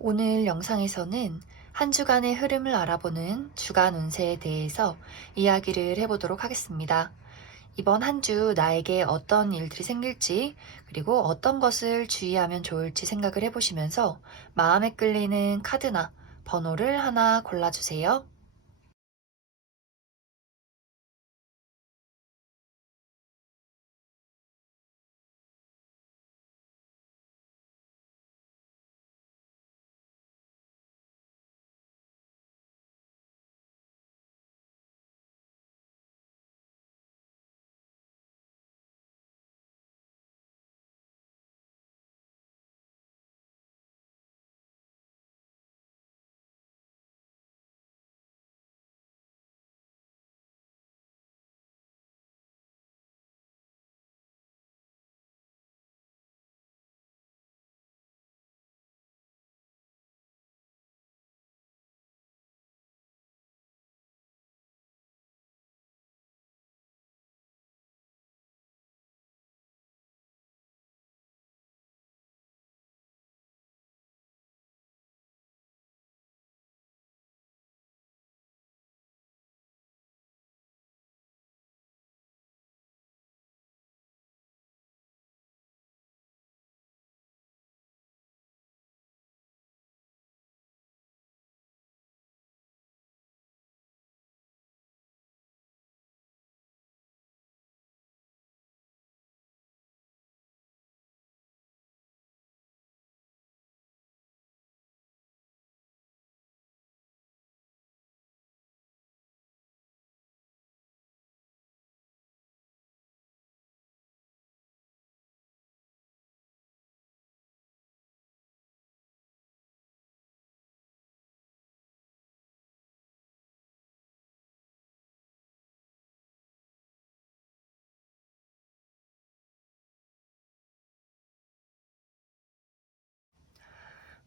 오늘 영상에서는 한 주간의 흐름을 알아보는 주간 운세에 대해서 이야기를 해보도록 하겠습니다. 이번 한 주 나에게 어떤 일들이 생길지, 그리고 어떤 것을 주의하면 좋을지 생각을 해보시면서 마음에 끌리는 카드나 번호를 하나 골라주세요.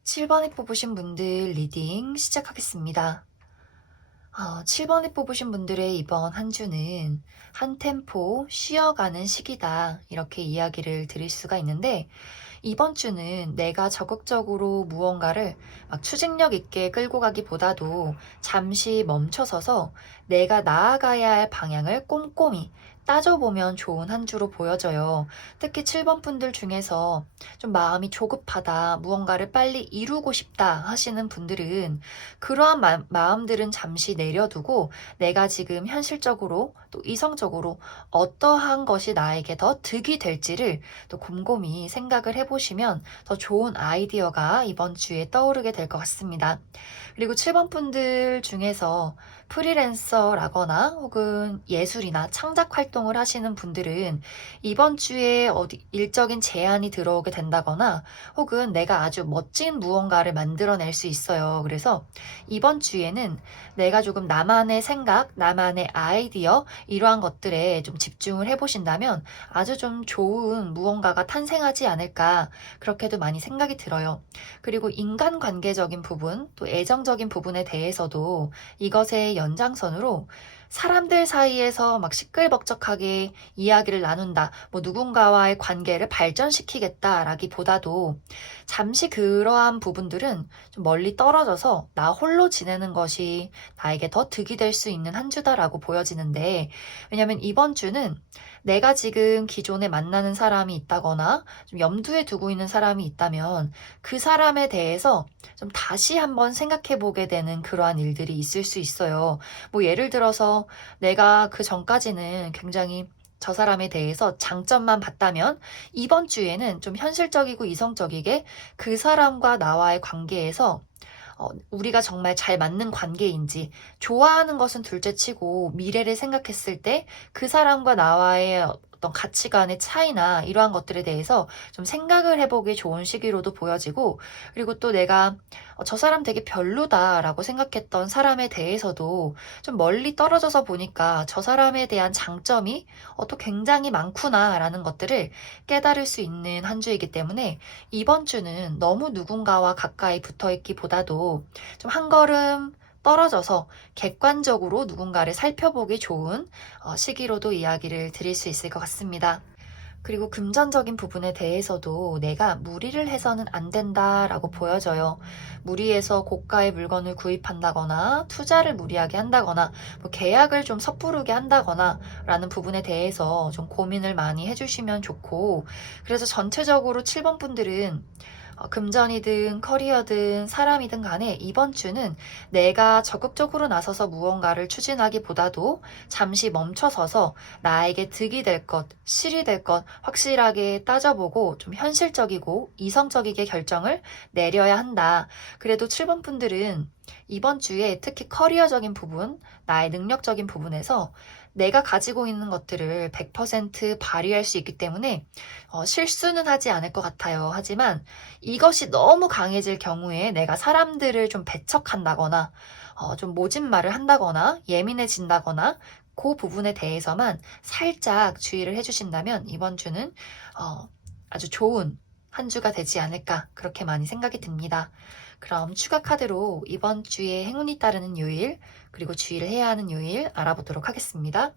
7번에 뽑으신 분들 리딩 시작하겠습니다. 7번에 뽑으신 분들의 이번 한 주는 한 템포 쉬어가는 시기다, 이렇게 이야기를 드릴 수가 있는데, 이번 주는 내가 적극적으로 무언가를 막 추진력 있게 끌고 가기보다도 잠시 멈춰서서 내가 나아가야 할 방향을 꼼꼼히 따져보면 좋은 한 주로 보여져요. 특히 7번 분들 중에서 좀 마음이 조급하다, 무언가를 빨리 이루고 싶다 하시는 분들은 그러한 마음들은 잠시 내려두고 내가 지금 현실적으로 또 이성적으로 어떠한 것이 나에게 더 득이 될지를 또 곰곰이 생각을 해보시면 더 좋은 아이디어가 이번 주에 떠오르게 될 것 같습니다. 그리고 7번 분들 중에서 프리랜서라거나 혹은 예술이나 창작 활동을 하시는 분들은 이번 주에 어디 일적인 제안이 들어오게 된다거나 혹은 내가 아주 멋진 무언가를 만들어낼 수 있어요. 그래서 이번 주에는 내가 조금 나만의 생각, 나만의 아이디어 이러한 것들에 좀 집중을 해보신다면 아주 좀 좋은 무언가가 탄생하지 않을까, 그렇게도 많이 생각이 들어요. 그리고 인간관계적인 부분, 또 애정적인 부분에 대해서도 이것의 연장선으로 사람들 사이에서 막 시끌벅적하게 이야기를 나눈다, 뭐 누군가와의 관계를 발전시키겠다라기보다도 잠시 그러한 부분들은 좀 멀리 떨어져서 나 홀로 지내는 것이 나에게 더 득이 될 수 있는 한 주다라고 보여지는데, 왜냐면 이번 주는 내가 지금 기존에 만나는 사람이 있다거나 좀 염두에 두고 있는 사람이 있다면 그 사람에 대해서 좀 다시 한번 생각해 보게 되는 그러한 일들이 있을 수 있어요. 뭐 예를 들어서 내가 그 전까지는 굉장히 저 사람에 대해서 장점만 봤다면 이번 주에는 좀 현실적이고 이성적이게 그 사람과 나와의 관계에서 우리가 정말 잘 맞는 관계인지, 좋아하는 것은 둘째치고 미래를 생각했을 때 그 사람과 나와의 어떤 가치관의 차이나 이러한 것들에 대해서 좀 생각을 해보기 좋은 시기로도 보여지고, 그리고 또 내가 저 사람 되게 별로다라고 생각했던 사람에 대해서도 좀 멀리 떨어져서 보니까 저 사람에 대한 장점이 또 굉장히 많구나라는 것들을 깨달을 수 있는 한 주이기 때문에 이번 주는 너무 누군가와 가까이 붙어 있기보다도 좀 한 걸음 떨어져서 객관적으로 누군가를 살펴보기 좋은 시기로도 이야기를 드릴 수 있을 것 같습니다. 그리고 금전적인 부분에 대해서도 내가 무리를 해서는 안 된다라고 보여져요. 무리해서 고가의 물건을 구입한다거나 투자를 무리하게 한다거나 뭐 계약을 좀 섣부르게 한다거나 라는 부분에 대해서 좀 고민을 많이 해주시면 좋고, 그래서 전체적으로 7번 분들은 금전이든 커리어든 사람이든 간에 이번 주는 내가 적극적으로 나서서 무언가를 추진하기보다도 잠시 멈춰서서 나에게 득이 될 것, 실이 될 것 확실하게 따져보고 좀 현실적이고 이성적이게 결정을 내려야 한다. 그래도 7번 분들은 이번 주에 특히 커리어적인 부분, 나의 능력적인 부분에서 내가 가지고 있는 것들을 100% 발휘할 수 있기 때문에 실수는 하지 않을 것 같아요. 하지만 이것이 너무 강해질 경우에 내가 사람들을 좀 배척한다거나 좀 모진 말을 한다거나 예민해진다거나 그 부분에 대해서만 살짝 주의를 해주신다면 이번 주는 아주 좋은 한 주가 되지 않을까 그렇게 많이 생각이 듭니다. 그럼 추가 카드로 이번 주에 행운이 따르는 요일 그리고 주의를 해야 하는 요일 알아보도록 하겠습니다.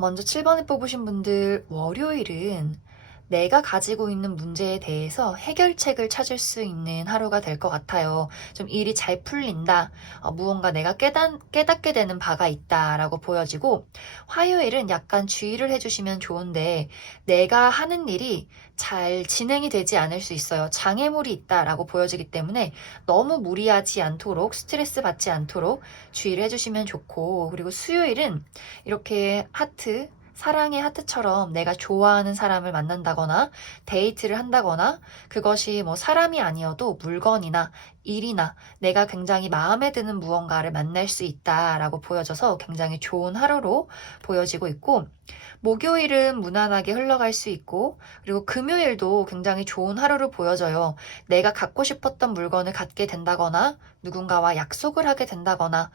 먼저 7번을 뽑으신 분들, 월요일은 내가 가지고 있는 문제에 대해서 해결책을 찾을 수 있는 하루가 될 것 같아요. 좀 일이 잘 풀린다, 무언가 내가 깨닫게 되는 바가 있다라고 보여지고, 화요일은 약간 주의를 해주시면 좋은데, 내가 하는 일이 잘 진행이 되지 않을 수 있어요. 장애물이 있다라고 보여지기 때문에 너무 무리하지 않도록, 스트레스 받지 않도록 주의를 해주시면 좋고, 그리고 수요일은 이렇게 하트, 사랑의 하트처럼 내가 좋아하는 사람을 만난다거나 데이트를 한다거나 그것이 뭐 사람이 아니어도 물건이나 일이나 내가 굉장히 마음에 드는 무언가를 만날 수 있다라고 보여져서 굉장히 좋은 하루로 보여지고 있고, 목요일은 무난하게 흘러갈 수 있고, 그리고 금요일도 굉장히 좋은 하루로 보여져요. 내가 갖고 싶었던 물건을 갖게 된다거나 누군가와 약속을 하게 된다거나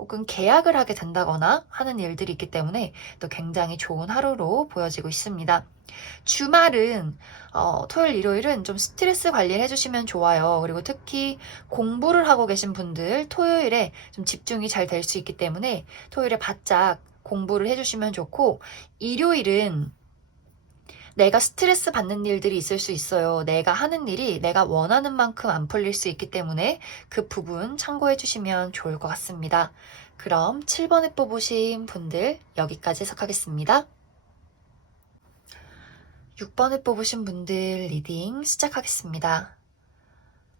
혹은 계약을 하게 된다거나 하는 일들이 있기 때문에 또 굉장히 좋은 하루로 보여지고 있습니다. 주말은 토요일, 일요일은 좀 스트레스 관리를 해주시면 좋아요. 그리고 특히 공부를 하고 계신 분들 토요일에 좀 집중이 잘 될 수 있기 때문에 토요일에 바짝 공부를 해주시면 좋고, 일요일은 내가 스트레스 받는 일들이 있을 수 있어요. 내가 하는 일이 내가 원하는 만큼 안 풀릴 수 있기 때문에 그 부분 참고해 주시면 좋을 것 같습니다. 그럼 7번에 뽑으신 분들 여기까지 해석하겠습니다. 6번에 뽑으신 분들 리딩 시작하겠습니다.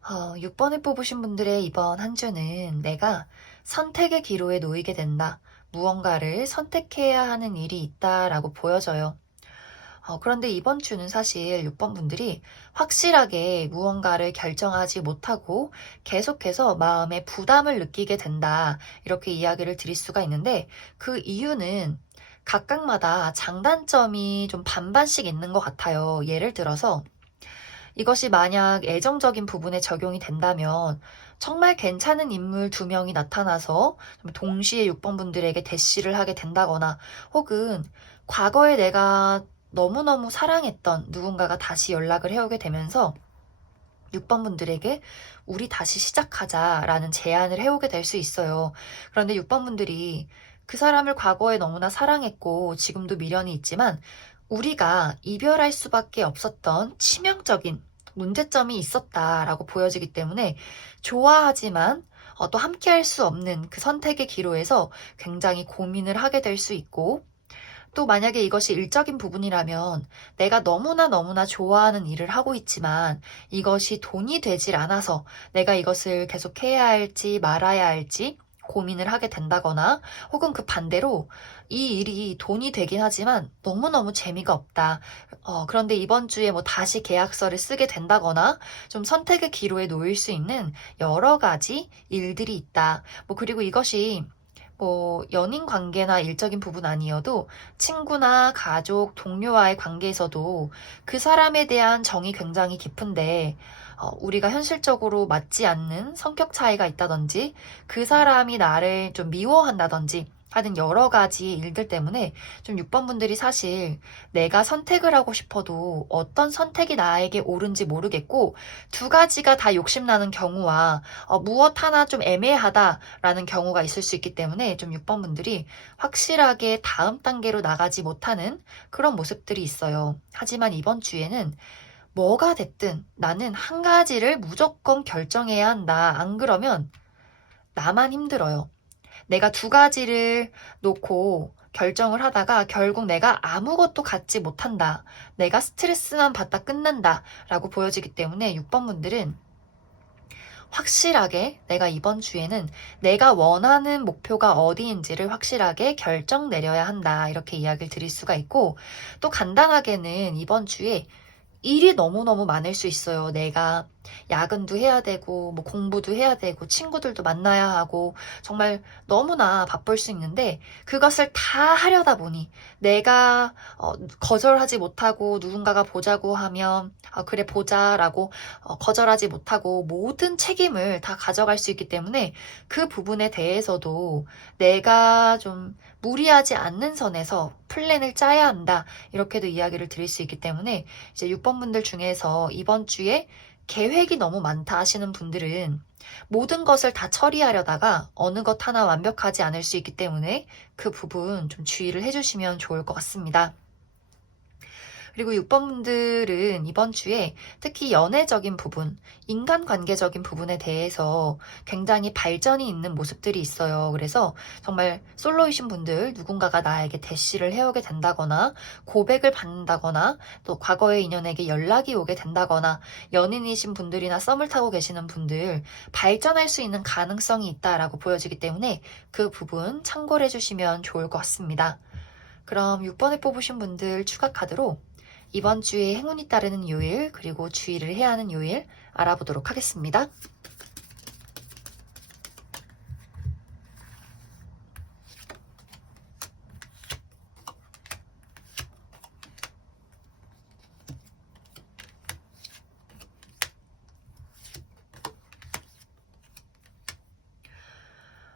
6번을 뽑으신 분들의 이번 한 주는 내가 선택의 기로에 놓이게 된다. 무언가를 선택해야 하는 일이 있다라고 보여져요. 그런데 이번 주는 사실 6번 분들이 확실하게 무언가를 결정하지 못하고 계속해서 마음에 부담을 느끼게 된다. 이렇게 이야기를 드릴 수가 있는데, 그 이유는 각각마다 장단점이 좀 반반씩 있는 것 같아요. 예를 들어서 이것이 만약 애정적인 부분에 적용이 된다면 정말 괜찮은 인물 2명이 나타나서 동시에 6번 분들에게 대시를 하게 된다거나, 혹은 과거에 내가 너무너무 사랑했던 누군가가 다시 연락을 해오게 되면서 6번 분들에게 우리 다시 시작하자라는 제안을 해오게 될 수 있어요. 그런데 6번 분들이 그 사람을 과거에 너무나 사랑했고 지금도 미련이 있지만 우리가 이별할 수밖에 없었던 치명적인 문제점이 있었다라고 보여지기 때문에 좋아하지만 또 함께 할 수 없는 그 선택의 기로에서 굉장히 고민을 하게 될 수 있고, 또 만약에 이것이 일적인 부분이라면 내가 너무나 좋아하는 일을 하고 있지만 이것이 돈이 되질 않아서 내가 이것을 계속 해야 할지 말아야 할지 고민을 하게 된다거나, 혹은 그 반대로 이 일이 돈이 되긴 하지만 너무너무 재미가 없다. 그런데 이번 주에 뭐 다시 계약서를 쓰게 된다거나 좀 선택의 기로에 놓일 수 있는 여러 가지 일들이 있다. 그리고 이것이 연인 관계나 일적인 부분 아니어도 친구나 가족, 동료와의 관계에서도 그 사람에 대한 정이 굉장히 깊은데 우리가 현실적으로 맞지 않는 성격 차이가 있다든지 그 사람이 나를 좀 미워한다든지 하는 여러 가지 일들 때문에 좀 6번 분들이 사실 내가 선택을 하고 싶어도 어떤 선택이 나에게 옳은지 모르겠고 두 가지가 다 욕심나는 경우와 무엇 하나 좀 애매하다라는 경우가 있을 수 있기 때문에 좀 6번 분들이 확실하게 다음 단계로 나가지 못하는 그런 모습들이 있어요. 하지만 이번 주에는 뭐가 됐든 나는 한 가지를 무조건 결정해야 한다. 안 그러면 나만 힘들어요. 내가 두 가지를 놓고 결정을 하다가 결국 내가 아무것도 갖지 못한다. 내가 스트레스만 받다 끝난다. 라고 보여지기 때문에 6번 분들은 확실하게 내가 이번 주에는 내가 원하는 목표가 어디인지를 확실하게 결정 내려야 한다. 이렇게 이야기를 드릴 수가 있고 또 간단하게는 이번 주에 일이 너무너무 많을 수 있어요. 내가 야근도 해야 되고, 뭐 공부도 해야 되고, 친구들도 만나야 하고, 정말 너무나 바쁠 수 있는데, 그것을 다 하려다 보니, 내가 거절하지 못하고, 누군가가 보자고 하면, 그래, 보자라고 거절하지 못하고, 모든 책임을 다 가져갈 수 있기 때문에, 그 부분에 대해서도 내가 좀 무리하지 않는 선에서 플랜을 짜야 한다. 이렇게도 이야기를 드릴 수 있기 때문에, 이제 6번 분들 중에서 이번 주에 계획이 너무 많다 하시는 분들은 모든 것을 다 처리하려다가 어느 것 하나 완벽하지 않을 수 있기 때문에 그 부분 좀 주의를 해주시면 좋을 것 같습니다. 그리고 6번 분들은 이번 주에 특히 연애적인 부분, 인간관계적인 부분에 대해서 굉장히 발전이 있는 모습들이 있어요. 그래서 정말 솔로이신 분들, 누군가가 나에게 대시를 해오게 된다거나 고백을 받는다거나 또 과거의 인연에게 연락이 오게 된다거나 연인이신 분들이나 썸을 타고 계시는 분들 발전할 수 있는 가능성이 있다라고 보여지기 때문에 그 부분 참고를 해주시면 좋을 것 같습니다. 그럼 6번을 뽑으신 분들 추가 카드로 이번 주에 행운이 따르는 요일, 그리고 주의를 해야 하는 요일 알아보도록 하겠습니다.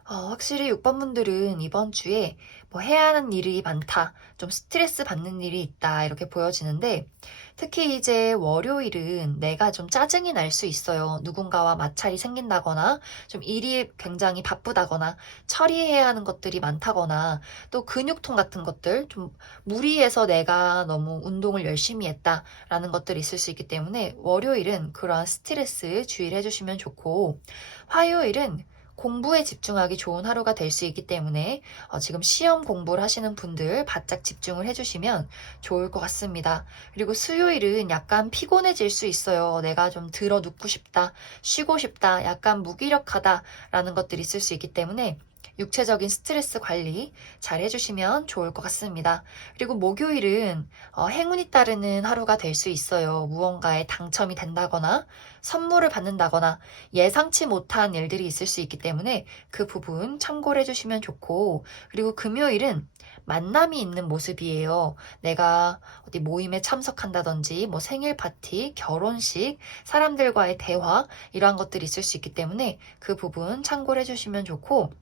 확실히 6번 분들은 이번 주에 뭐 해야 하는 일이 많다, 좀 스트레스 받는 일이 있다, 이렇게 보여지는데, 특히 이제 월요일은 내가 좀 짜증이 날 수 있어요. 누군가와 마찰이 생긴다거나, 좀 일이 굉장히 바쁘다거나, 처리해야 하는 것들이 많다거나, 또 근육통 같은 것들, 좀 무리해서 내가 너무 운동을 열심히 했다라는 것들이 있을 수 있기 때문에, 월요일은 그러한 스트레스 주의를 해주시면 좋고, 화요일은 공부에 집중하기 좋은 하루가 될 수 있기 때문에 지금 시험 공부를 하시는 분들 바짝 집중을 해주시면 좋을 것 같습니다. 그리고 수요일은 약간 피곤해질 수 있어요. 내가 좀 들어 눕고 싶다, 쉬고 싶다, 약간 무기력하다라는 것들이 있을 수 있기 때문에 육체적인 스트레스 관리 잘 해주시면 좋을 것 같습니다. 그리고 목요일은 행운이 따르는 하루가 될 수 있어요. 무언가에 당첨이 된다거나 선물을 받는다거나 예상치 못한 일들이 있을 수 있기 때문에 그 부분 참고를 해주시면 좋고, 그리고 금요일은 만남이 있는 모습이에요. 내가 어디 모임에 참석한다든지 뭐 생일 파티, 결혼식, 사람들과의 대화 이러한 것들이 있을 수 있기 때문에 그 부분 참고를 해주시면 좋고,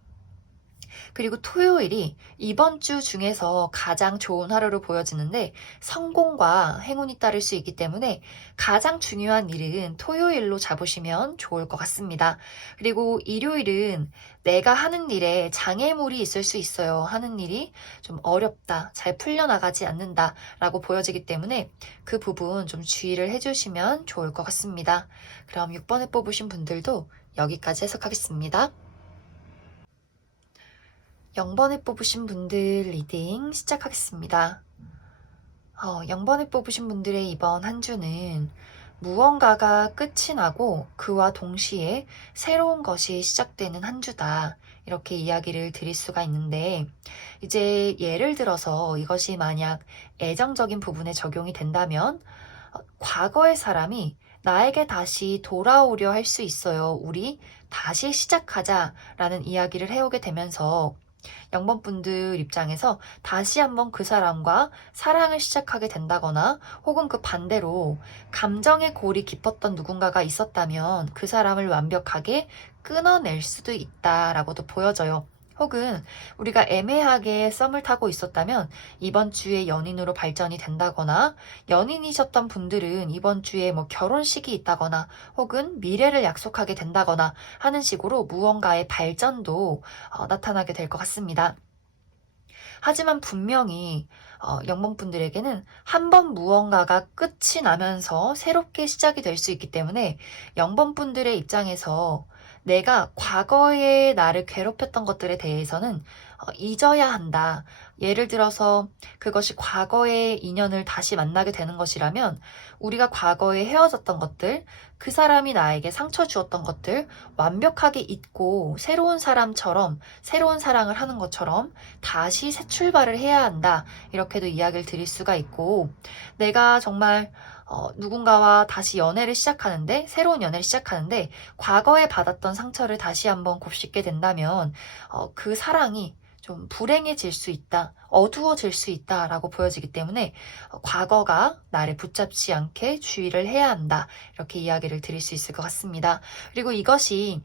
그리고 토요일이 이번 주 중에서 가장 좋은 하루로 보여지는데 성공과 행운이 따를 수 있기 때문에 가장 중요한 일은 토요일로 잡으시면 좋을 것 같습니다. 그리고 일요일은 내가 하는 일에 장애물이 있을 수 있어요. 하는 일이 좀 어렵다, 잘 풀려나가지 않는다 라고 보여지기 때문에 그 부분 좀 주의를 해주시면 좋을 것 같습니다. 그럼 6번을 뽑으신 분들도 여기까지 해석하겠습니다. 0번을 뽑으신 분들 리딩 시작하겠습니다. 0번을 뽑으신 분들의 이번 한 주는 무언가가 끝이 나고 그와 동시에 새로운 것이 시작되는 한 주다. 이렇게 이야기를 드릴 수가 있는데, 이제 예를 들어서 이것이 만약 애정적인 부분에 적용이 된다면, 과거의 사람이 나에게 다시 돌아오려 할 수 있어요. 우리 다시 시작하자라는 이야기를 해오게 되면서 0번 분들 입장에서 다시 한번 그 사람과 사랑을 시작하게 된다거나 혹은 그 반대로 감정의 골이 깊었던 누군가가 있었다면 그 사람을 완벽하게 끊어낼 수도 있다라고도 보여져요. 혹은 우리가 애매하게 썸을 타고 있었다면 이번 주에 연인으로 발전이 된다거나, 연인이셨던 분들은 이번 주에 뭐 결혼식이 있다거나 혹은 미래를 약속하게 된다거나 하는 식으로 무언가의 발전도 나타나게 될 것 같습니다. 하지만 분명히 영범분들에게는 한 번 무언가가 끝이 나면서 새롭게 시작이 될 수 있기 때문에, 영범분들의 입장에서 내가 과거에 나를 괴롭혔던 것들에 대해서는 잊어야 한다. 예를 들어서 그것이 과거의 인연을 다시 만나게 되는 것이라면, 우리가 과거에 헤어졌던 것들, 그 사람이 나에게 상처 주었던 것들 완벽하게 잊고 새로운 사람처럼, 새로운 사랑을 하는 것처럼 다시 새 출발을 해야 한다. 이렇게도 이야기를 드릴 수가 있고, 내가 정말 누군가와 다시 연애를 시작하는데, 새로운 연애를 시작하는데 과거에 받았던 상처를 다시 한번 곱씹게 된다면 그 사랑이 좀 불행해질 수 있다, 어두워질 수 있다라고 보여지기 때문에 과거가 나를 붙잡지 않게 주의를 해야 한다. 이렇게 이야기를 드릴 수 있을 것 같습니다. 그리고 이것이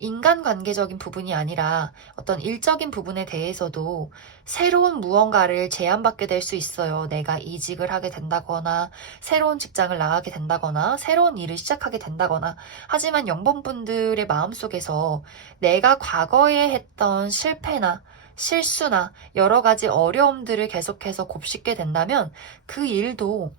인간관계적인 부분이 아니라 어떤 일적인 부분에 대해서도 새로운 무언가를 제안받게 될 수 있어요. 내가 이직을 하게 된다거나, 새로운 직장을 나가게 된다거나, 새로운 일을 시작하게 된다거나. 하지만 영범분들의 마음속에서 내가 과거에 했던 실패나 실수나 여러 가지 어려움들을 계속해서 곱씹게 된다면 그 일도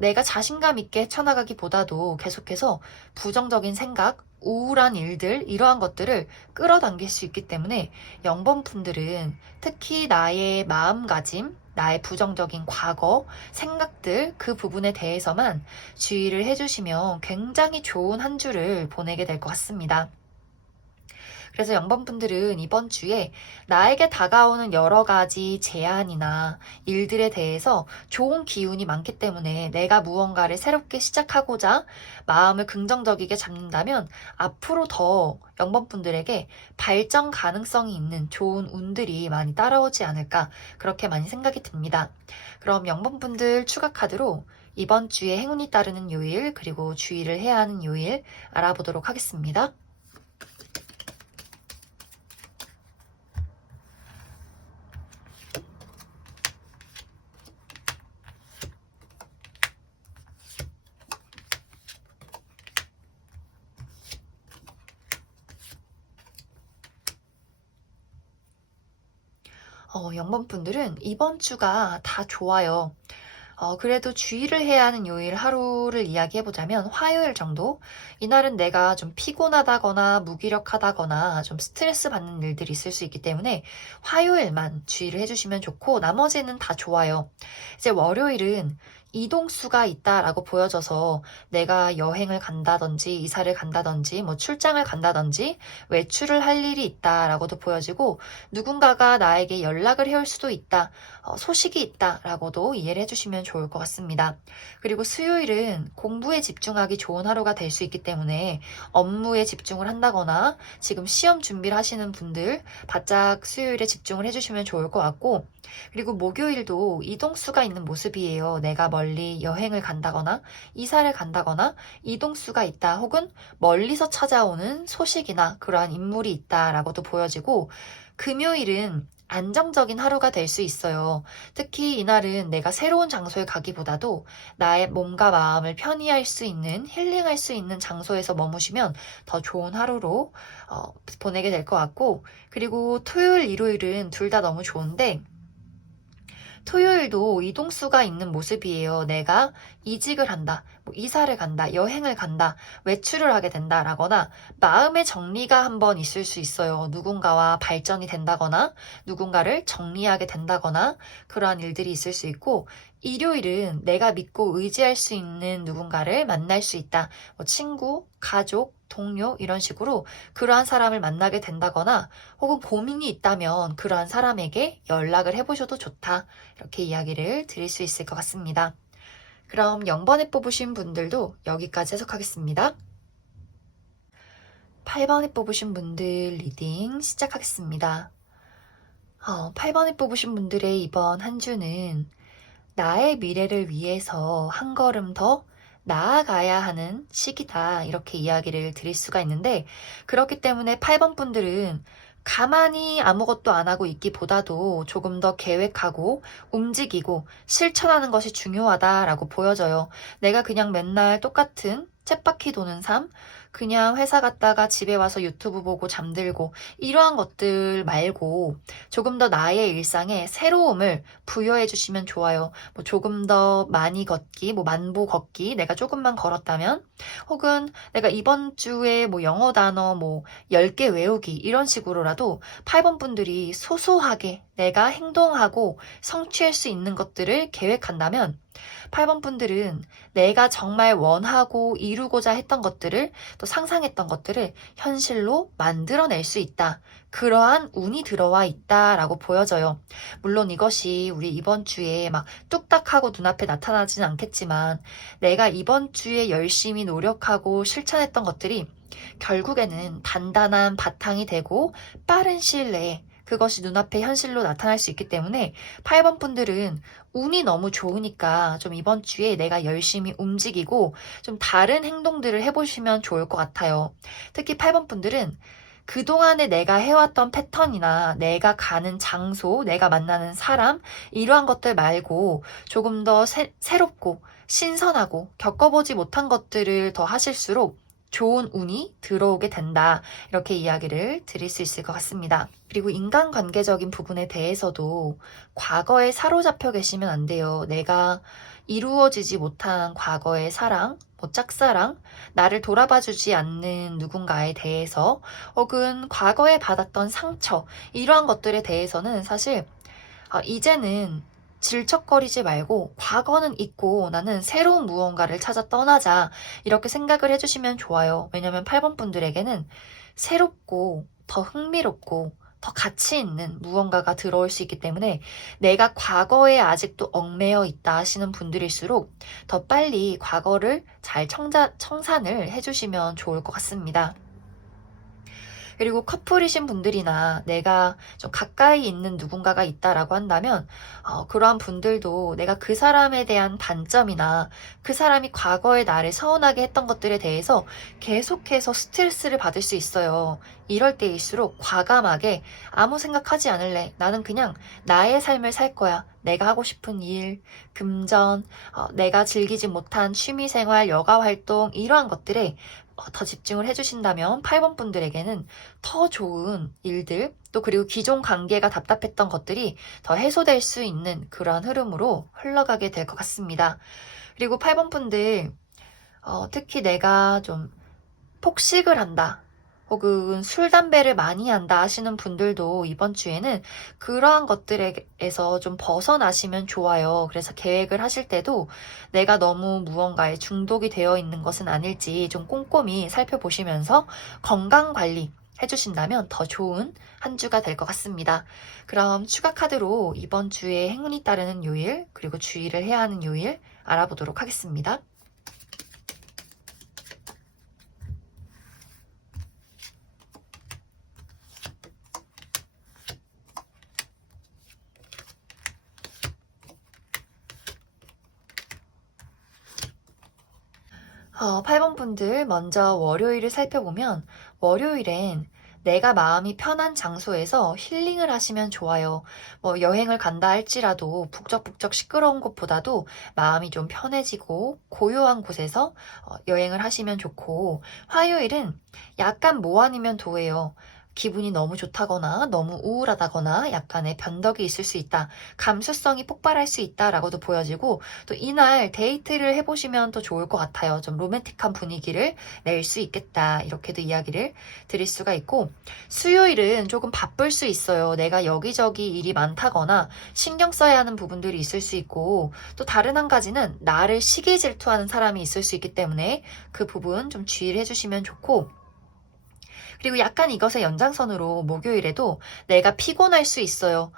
내가 자신감 있게 헤쳐나가기보다도 계속해서 부정적인 생각, 우울한 일들, 이러한 것들을 끌어당길 수 있기 때문에, 영범분들은 특히 나의 마음가짐, 나의 부정적인 과거, 생각들, 그 부분에 대해서만 주의를 해주시면 굉장히 좋은 한 주를 보내게 될 것 같습니다. 그래서 영범분들은 이번 주에 나에게 다가오는 여러 가지 제안이나 일들에 대해서 좋은 기운이 많기 때문에, 내가 무언가를 새롭게 시작하고자 마음을 긍정적이게 잡는다면 앞으로 더 영범분들에게 발전 가능성이 있는 좋은 운들이 많이 따라오지 않을까, 그렇게 많이 생각이 듭니다. 그럼 영범분들 추가 카드로 이번 주에 행운이 따르는 요일, 그리고 주의를 해야 하는 요일 알아보도록 하겠습니다. 영범분들은 이번 주가 다 좋아요. 그래도 주의를 해야 하는 요일 하루를 이야기해보자면 화요일 정도? 이날은 내가 좀 피곤하다거나 무기력하다거나 좀 스트레스 받는 일들이 있을 수 있기 때문에 화요일만 주의를 해주시면 좋고, 나머지는 다 좋아요. 이제 월요일은 이동수가 있다라고 보여져서 내가 여행을 간다든지 이사를 간다든지 뭐 출장을 간다든지 외출을 할 일이 있다라고도 보여지고, 누군가가 나에게 연락을 해올 수도 있다, 소식이 있다라고도 이해를 해주시면 좋을 것 같습니다. 그리고 수요일은 공부에 집중하기 좋은 하루가 될 수 있기 때문에 업무에 집중을 한다거나 지금 시험 준비를 하시는 분들 바짝 수요일에 집중을 해주시면 좋을 것 같고, 그리고 목요일도 이동수가 있는 모습이에요. 내가 멀리 여행을 간다거나 이사를 간다거나 이동수가 있다, 혹은 멀리서 찾아오는 소식이나 그러한 인물이 있다라고도 보여지고, 금요일은 안정적인 하루가 될 수 있어요. 특히 이날은 내가 새로운 장소에 가기보다도 나의 몸과 마음을 편히 할 수 있는, 힐링할 수 있는 장소에서 머무시면 더 좋은 하루로 보내게 될 것 같고, 그리고 토요일, 일요일은 둘 다 너무 좋은데, 토요일도 이동수가 있는 모습이에요. 내가 이직을 한다, 뭐 이사를 간다, 여행을 간다, 외출을 하게 된다라거나 마음의 정리가 한번 있을 수 있어요. 누군가와 발전이 된다거나 누군가를 정리하게 된다거나 그러한 일들이 있을 수 있고, 일요일은 내가 믿고 의지할 수 있는 누군가를 만날 수 있다. 뭐 친구, 가족, 동료, 이런 식으로 그러한 사람을 만나게 된다거나, 혹은 고민이 있다면 그러한 사람에게 연락을 해보셔도 좋다. 이렇게 이야기를 드릴 수 있을 것 같습니다. 그럼 0번에 뽑으신 분들도 여기까지 해석하겠습니다. 8번에 뽑으신 분들 리딩 시작하겠습니다. 8번에 뽑으신 분들의 이번 한 주는 나의 미래를 위해서 한 걸음 더 나아가야 하는 시기다, 이렇게 이야기를 드릴 수가 있는데, 그렇기 때문에 8번 분들은 가만히 아무것도 안 하고 있기보다도 조금 더 계획하고 움직이고 실천하는 것이 중요하다라고 보여져요. 내가 그냥 맨날 똑같은 쳇바퀴 도는 삶, 그냥 회사 갔다가 집에 와서 유튜브 보고 잠들고 이러한 것들 말고 조금 더 나의 일상에 새로움을 부여해 주시면 좋아요. 뭐 조금 더 많이 걷기, 뭐 만보 걷기, 내가 조금만 걸었다면, 혹은 내가 이번 주에 뭐 영어 단어 뭐 10개 외우기 이런 식으로라도 8번 분들이 소소하게 내가 행동하고 성취할 수 있는 것들을 계획한다면 8번 분들은 내가 정말 원하고 이루고자 했던 것들을, 또 상상했던 것들을 현실로 만들어낼 수 있다. 그러한 운이 들어와 있다라고 보여져요. 물론 이것이 우리 이번 주에 막 뚝딱 하고 눈앞에 나타나지는 않겠지만, 내가 이번 주에 열심히 노력하고 실천했던 것들이 결국에는 단단한 바탕이 되고 빠른 시일 내에 그것이 눈앞에 현실로 나타날 수 있기 때문에 8번 분들은 운이 너무 좋으니까 좀 이번 주에 내가 열심히 움직이고 좀 다른 행동들을 해보시면 좋을 것 같아요. 특히 8번 분들은 그동안에 내가 해왔던 패턴이나 내가 가는 장소, 내가 만나는 사람, 이러한 것들 말고 조금 더 새롭고 신선하고 겪어보지 못한 것들을 더 하실수록 좋은 운이 들어오게 된다. 이렇게 이야기를 드릴 수 있을 것 같습니다. 그리고 인간관계적인 부분에 대해서도 과거에 사로잡혀 계시면 안 돼요. 내가 이루어지지 못한 과거의 사랑, 뭐 짝사랑, 나를 돌아봐주지 않는 누군가에 대해서, 혹은 과거에 받았던 상처, 이러한 것들에 대해서는 사실 이제는 질척거리지 말고 과거는 잊고 나는 새로운 무언가를 찾아 떠나자, 이렇게 생각을 해주시면 좋아요. 왜냐면 8번 분들에게는 새롭고 더 흥미롭고 더 가치 있는 무언가가 들어올 수 있기 때문에 내가 과거에 아직도 얽매여 있다 하시는 분들일수록 더 빨리 과거를 잘 청산을 해주시면 좋을 것 같습니다. 그리고 커플이신 분들이나 내가 좀 가까이 있는 누군가가 있다라고 한다면 그러한 분들도 내가 그 사람에 대한 단점이나 그 사람이 과거에 나를 서운하게 했던 것들에 대해서 계속해서 스트레스를 받을 수 있어요. 이럴 때일수록 과감하게 아무 생각하지 않을래. 나는 그냥 나의 삶을 살 거야. 내가 하고 싶은 일, 금전, 내가 즐기지 못한 취미생활, 여가활동, 이러한 것들에 더 집중을 해주신다면 8번 분들에게는 더 좋은 일들, 또 그리고 기존 관계가 답답했던 것들이 더 해소될 수 있는 그러한 흐름으로 흘러가게 될 것 같습니다. 그리고 8번 분들, 특히 내가 좀 폭식을 한다, 혹은 술, 담배를 많이 한다 하시는 분들도 이번 주에는 그러한 것들에서 좀 벗어나시면 좋아요. 그래서 계획을 하실 때도 내가 너무 무언가에 중독이 되어 있는 것은 아닐지 좀 꼼꼼히 살펴보시면서 건강 관리 해주신다면 더 좋은 한 주가 될 것 같습니다. 그럼 추가 카드로 이번 주에 행운이 따르는 요일, 그리고 주의를 해야 하는 요일 알아보도록 하겠습니다. 8번 분들 먼저 월요일을 살펴보면, 월요일엔 내가 마음이 편한 장소에서 힐링을 하시면 좋아요. 뭐 여행을 간다 할지라도 북적북적 시끄러운 곳보다도 마음이 좀 편해지고 고요한 곳에서 여행을 하시면 좋고, 화요일은 약간 뭐 아니면 도예요. 기분이 너무 좋다거나 너무 우울하다거나 약간의 변덕이 있을 수 있다, 감수성이 폭발할 수 있다라고도 보여지고, 또 이날 데이트를 해보시면 또 좋을 것 같아요. 좀 로맨틱한 분위기를 낼 수 있겠다, 이렇게도 이야기를 드릴 수가 있고, 수요일은 조금 바쁠 수 있어요. 내가 여기저기 일이 많다거나 신경 써야 하는 부분들이 있을 수 있고, 또 다른 한 가지는 나를 시기 질투하는 사람이 있을 수 있기 때문에 그 부분 좀 주의를 해주시면 좋고, 그리고 약간 이것의 연장선으로 목요일에도 내가 피곤할 수 있어요.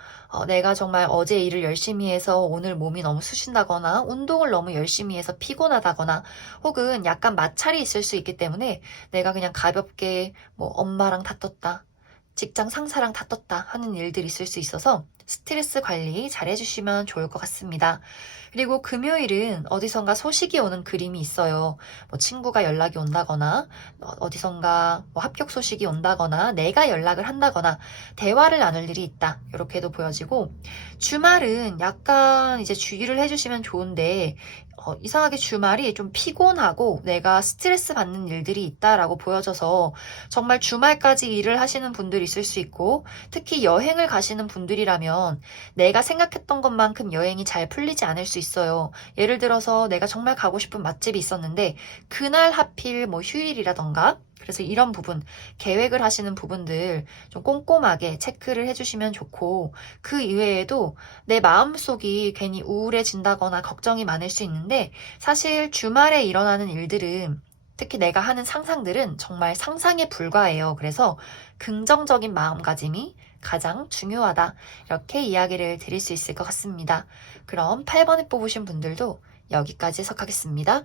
내가 정말 어제 일을 열심히 해서 오늘 몸이 너무 쑤신다거나 운동을 너무 열심히 해서 피곤하다거나, 혹은 약간 마찰이 있을 수 있기 때문에 내가 그냥 가볍게 뭐 엄마랑 다퉜다, 직장 상사랑 다퉜다 하는 일들이 있을 수 있어서 스트레스 관리 잘 해주시면 좋을 것 같습니다. 그리고 금요일은 어디선가 소식이 오는 그림이 있어요. 뭐 친구가 연락이 온다거나 어디선가 뭐 합격 소식이 온다거나 내가 연락을 한다거나 대화를 나눌 일이 있다. 이렇게도 보여지고 주말은 약간 이제 주의를 해주시면 좋은데 이상하게 주말이 좀 피곤하고 내가 스트레스 받는 일들이 있다라고 보여져서 정말 주말까지 일을 하시는 분들이 있을 수 있고 특히 여행을 가시는 분들이라면 내가 생각했던 것만큼 여행이 잘 풀리지 않을 수 있어요. 예를 들어서 내가 정말 가고 싶은 맛집이 있었는데 그날 하필 뭐 휴일이라던가 그래서 이런 부분, 계획을 하시는 부분들 좀 꼼꼼하게 체크를 해주시면 좋고 그 이외에도 내 마음속이 괜히 우울해진다거나 걱정이 많을 수 있는데 사실 주말에 일어나는 일들은 특히 내가 하는 상상들은 정말 상상에 불과해요. 그래서 긍정적인 마음가짐이 가장 중요하다. 이렇게 이야기를 드릴 수 있을 것 같습니다. 그럼 8번에 뽑으신 분들도 여기까지 해석하겠습니다.